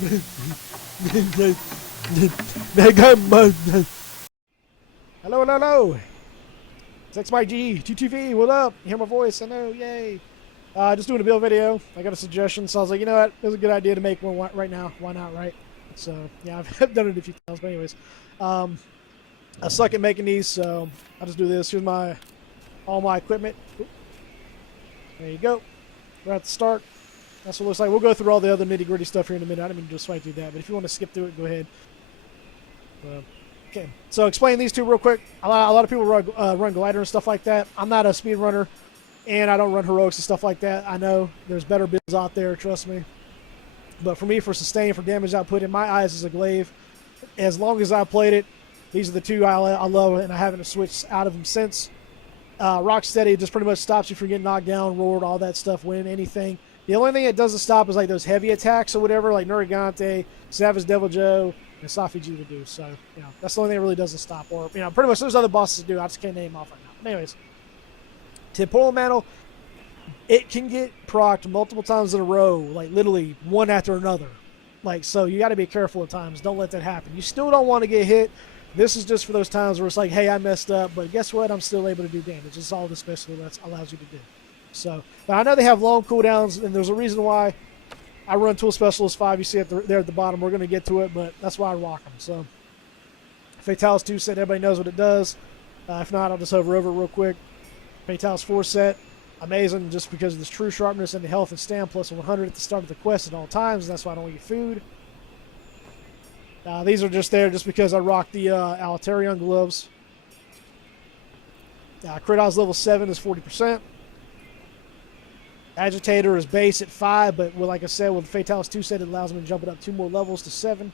Hello, hello, hello. It's XYG, TTV, what up? You hear my voice? I know, yay. Just doing a build video. I got a suggestion, so I was like, you know what? It was a good idea to make one right now. Why not, right? So, yeah, I've done it a few times, but anyways. I suck at making these, so I'll just do this. Here's all my equipment. Oop. There you go. We're at the start. That's what it looks like. We'll go through all the other nitty-gritty stuff here in a minute. I didn't mean to just swipe through that, but if you want to skip through it, go ahead. Okay, so explain these two real quick. A lot of people run glider and stuff like that. I'm not a speed runner, and I don't run heroics and stuff like that. I know there's better builds out there, trust me. But for me, for sustain, for damage output, in my eyes is a glaive. As long as I played it, these are the two I love, and I haven't switched out of them since. Rocksteady just pretty much stops you from getting knocked down, roared, all that stuff, win anything. The only thing it doesn't stop is like those heavy attacks or whatever, like Nuragante, Savage Devil Joe, and Safiji would do. So, you know, that's the only thing that really doesn't stop. Or, you know, pretty much there's other bosses that do. I just can't name them off right now. But anyways, Temporal Mantle, it can get procced multiple times in a row, like literally one after another. Like, so you got to be careful at times. Don't let that happen. You still don't want to get hit. This is just for those times where it's like, hey, I messed up, but guess what? I'm still able to do damage. It's all this special that allows you to do. So, but I know they have long cooldowns, and there's a reason why I run Tool Specialist 5. You see it there at the bottom. We're going to get to it, but that's why I rock them. So, Fatalis 2 set, everybody knows what it does. If not, I'll just hover over it real quick. Fatalis 4 set, amazing just because of this true sharpness and the health and stam plus 100 at the start of the quest at all times. That's why I don't eat food. These are just there just because I rock the Altarion gloves. Crit odds level 7 is 40%. Agitator is base at 5, but like I said, with Fatalis 2 set, it allows me to jump it up 2 more levels to 7.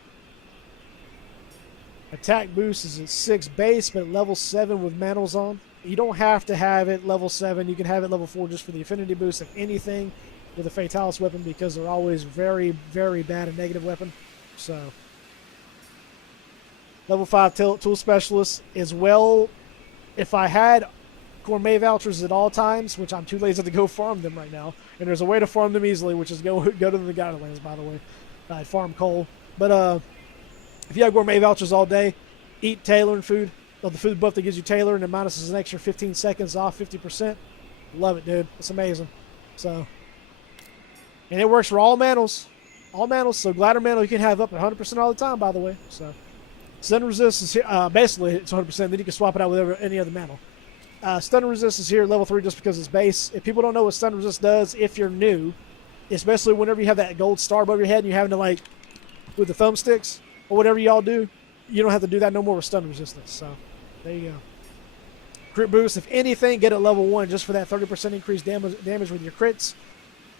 Attack boost is at 6 base, but at level 7 with mantles on. You don't have to have it level 7. You can have it level 4 just for the affinity boost, if anything, with a Fatalis weapon, because they're always very, very bad and negative weapon. So, level 5 Tool Specialist as well. If I had gourmet vouchers at all times, which I'm too lazy to go farm them right now, and there's a way to farm them easily, which is go to the Guiderlands, by the way. Farm coal. But if you have gourmet vouchers all day, eat tailoring food. The food buff that gives you tailoring and minuses an extra 15 seconds off 50%. Love it, dude. It's amazing. So, and it works for all mantles. All mantles. So glider mantle you can have up at 100% all the time, by the way. So, stun resist is here. Basically, it's 100%. Then you can swap it out with any other mantle. Stun resist is here at level 3 just because it's base. If people don't know what stun resist does, if you're new, especially whenever you have that gold star above your head and you're having to, like, with the thumbsticks or whatever y'all do, you don't have to do that no more with stun resistance. So, there you go. Crit boost, if anything, get at level 1 just for that 30% increased damage with your crits.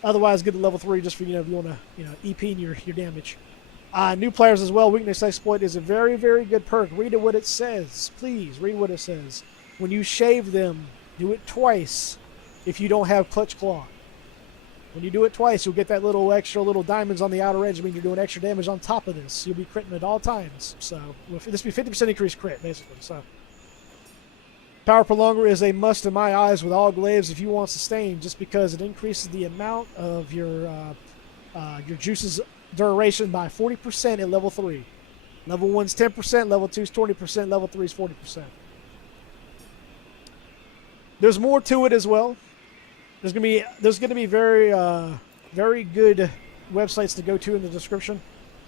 Otherwise, get to level 3 just for, if you want to, EP in your damage. New players as well, Weakness Exploit is a very, very good perk. Read it what it says. Please, read what it says. When you shave them, do it twice if you don't have Clutch Claw. When you do it twice, you'll get that little extra little diamonds on the outer edge. I mean, you're doing extra damage on top of this. You'll be critting at all times. So, this will be 50% increased crit, basically. So, Power Prolonger is a must in my eyes with all glaives if you want sustain, just because it increases the amount of your juice's duration by 40% at level 3. Level 1's 10%, level 2's 20%, level 3's 40%. There's more to it as well. There's gonna be very very good websites to go to in the description,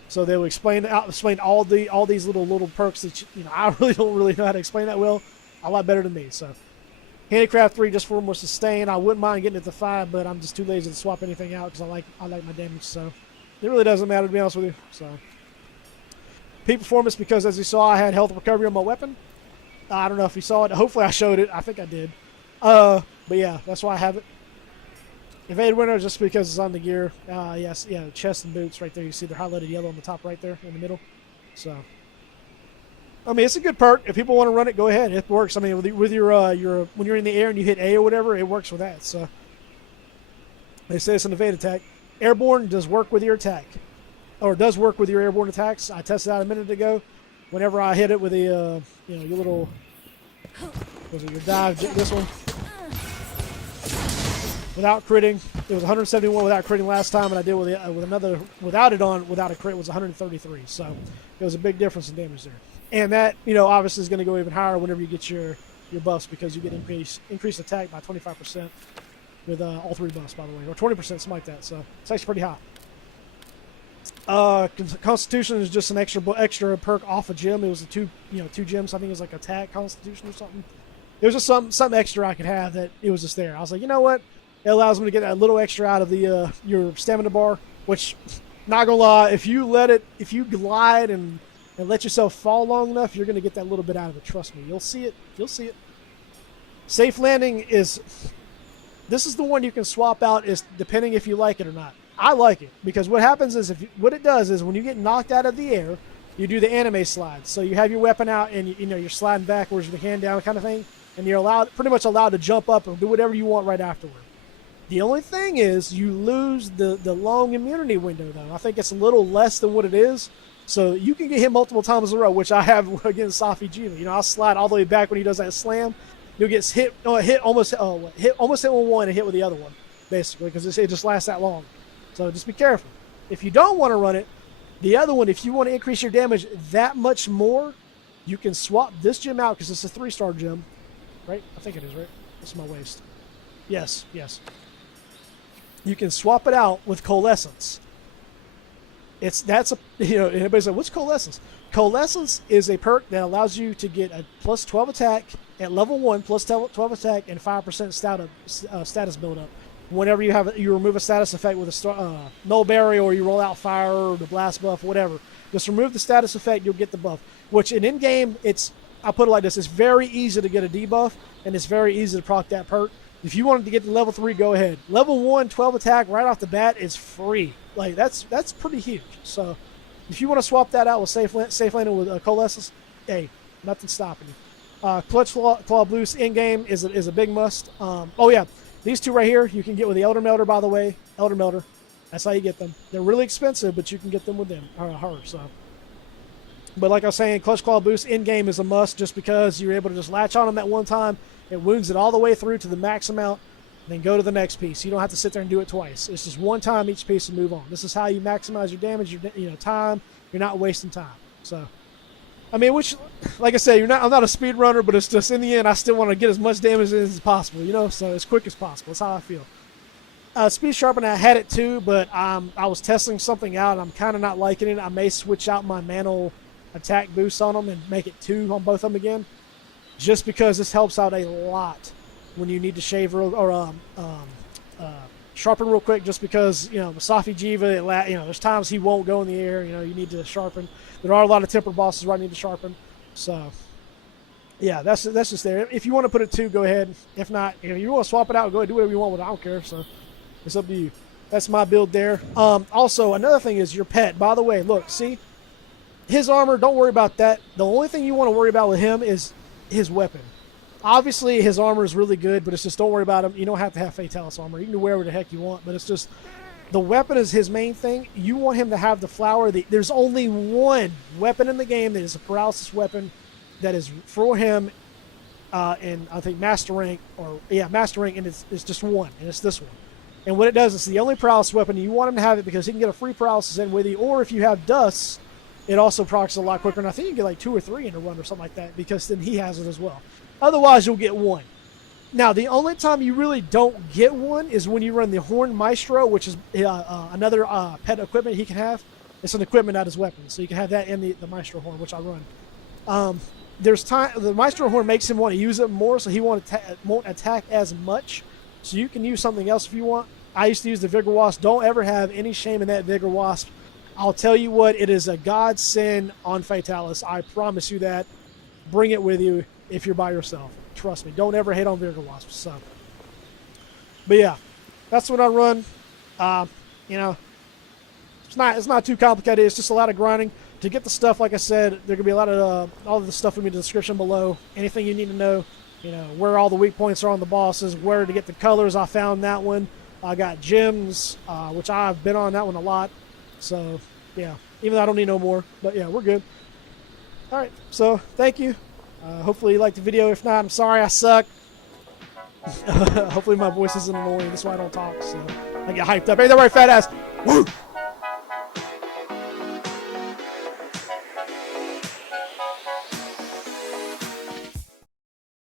so they will explain all these little perks that I really don't know how to explain that well. A lot better than me. So, Handicraft 3 just for more sustain. I wouldn't mind getting it to 5, but I'm just too lazy to swap anything out because I like my damage. So, it really doesn't matter, to be honest with you. So, peak performance, because as you saw, I had health recovery on my weapon. I don't know if you saw it. Hopefully, I showed it. I think I did. But yeah, that's why I have it. Evade Winter just because it's on the gear. Yes, yeah, chest and boots right there. You see they're highlighted yellow on the top right there in the middle. So, I mean, it's a good perk. If people want to run it, go ahead. It works. I mean, with your when you're in the air and you hit A or whatever, it works with that. So, they say it's an evade attack. Airborne does work with your attack, or does work with your airborne attacks. I tested out a minute ago. Whenever I hit it with the your little, was it your dive? This one. without critting. It was 171 without critting last time, and I did with another without it on without a crit was 133. So it was a big difference in damage there. And that, you know, obviously is going to go even higher whenever you get your buffs, because you get increased attack by 25% with all 3 buffs, by the way, or 20%, something like that. So it's actually pretty high. Constitution is just an extra perk off a gem. It was two gems. I think it was like attack, Constitution, or something. It was just something extra I could have that it was just there. I was like, you know what? It allows me to get a little extra out of the your stamina bar. Which, not gonna lie, if you glide and let yourself fall long enough, you're gonna get that little bit out of it. Trust me, you'll see it. You'll see it. Safe landing is. This is the one you can swap out, is depending if you like it or not. I like it because what happens is what it does is when you get knocked out of the air, you do the anime slide. So you have your weapon out and you're sliding backwards with your hand down, kind of thing, and you're pretty much allowed to jump up and do whatever you want right afterward. The only thing is you lose the long immunity window, though. I think it's a little less than what it is. So you can get hit multiple times in a row, which I have against Safi Jiva. I'll slide all the way back when he does that slam. You'll get hit almost hit with one and hit with the other one, basically, because it just lasts that long. So just be careful. If you don't want to run it, the other one, if you want to increase your damage that much more, you can swap this gem out because it's a 3-star gem, right? I think it is, right? That's my waist. Yes. You can swap it out with Coalescence. Everybody's like, what's Coalescence? Coalescence is a perk that allows you to get a plus 12 attack at level 1, plus 12 attack, and 5% status build-up. Whenever you remove a status effect with a null barrier, or you roll out fire or the blast buff, whatever. Just remove the status effect, you'll get the buff. Which in game, I'll put it like this: it's very easy to get a debuff, and it's very easy to proc that perk. If you wanted to get to level 3, go ahead. Level 1, 12 attack right off the bat is free. Like that's pretty huge. So if you want to swap that out with safe landing with Coalescence, hey, nothing's stopping you. Clutch Claw Boost in game is a big must. Oh yeah. These two right here, you can get with the Elder Melter, by the way. Elder Melter. That's how you get them. They're really expensive, but you can get them with them. Her, so. But like I was saying, Clutch Claw Boost in-game is a must just because you're able to just latch on them that one time. It wounds it all the way through to the max amount, and then go to the next piece. You don't have to sit there and do it twice. It's just one time each piece and move on. This is how you maximize your damage, your time. You're not wasting time. So, I mean, which, like I said, I'm not a speed runner, but it's just in the end, I still want to get as much damage as possible, so as quick as possible. That's how I feel. Speed Sharpen, I had it too, but I was testing something out, and I'm kind of not liking it. I may switch out my Mantle attack boost on them and make it 2 on both of them again, just because this helps out a lot when you need to shave or sharpen real quick, just because, Safi Jiva, there's times he won't go in the air, you need to sharpen. There are a lot of temper bosses where I need to sharpen. So, yeah, that's just there. If you want to put it 2, go ahead. If not, if you want to swap it out, go ahead, do whatever you want with it. I don't care. So, it's up to you. That's my build there. Also, another thing is your pet. By the way, look, see? His armor, don't worry about that. The only thing you want to worry about with him is his weapon. Obviously, his armor is really good, but it's just don't worry about him. You don't have to have Fatalis armor. You can do whatever the heck you want, but it's just... The weapon is his main thing. You want him to have the flower. There's only one weapon in the game that is a paralysis weapon that is for him, and I think Master Rank, and it's just one, and it's this one. And what it does, it's the only paralysis weapon. You want him to have it because he can get a free paralysis in with you, or if you have Dust, it also procs a lot quicker, and I think you can get like 2 or 3 in a run or something like that, because then he has it as well. Otherwise, you'll get one. Now, the only time you really don't get one is when you run the Horn Maestro, which is another pet equipment he can have. It's an equipment, not his weapon. So you can have that in the Maestro Horn, which I run. The Maestro Horn makes him want to use it more, so he won't attack as much. So you can use something else if you want. I used to use the Vigor Wasp. Don't ever have any shame in that Vigor Wasp. I'll tell you what, it is a godsend on Fatalis. I promise you that. Bring it with you if you're by yourself. Trust me, don't ever hate on Vigor Wasps. So, but yeah, that's what I run. It's not too complicated. It's just a lot of grinding to get the stuff. Like I said, there gonna be a lot of all of the stuff in the description below. Anything you need to know, where all the weak points are on the bosses, where to get the colors. I found that one. I got gems, which I've been on that one a lot. So yeah, even though I don't need no more, but yeah, we're good. All right, so thank you. Hopefully you liked the video. If not, I'm sorry I suck. Hopefully my voice isn't annoying. That's why I don't talk. So I get hyped up. Ain't that right, fat ass? Woo!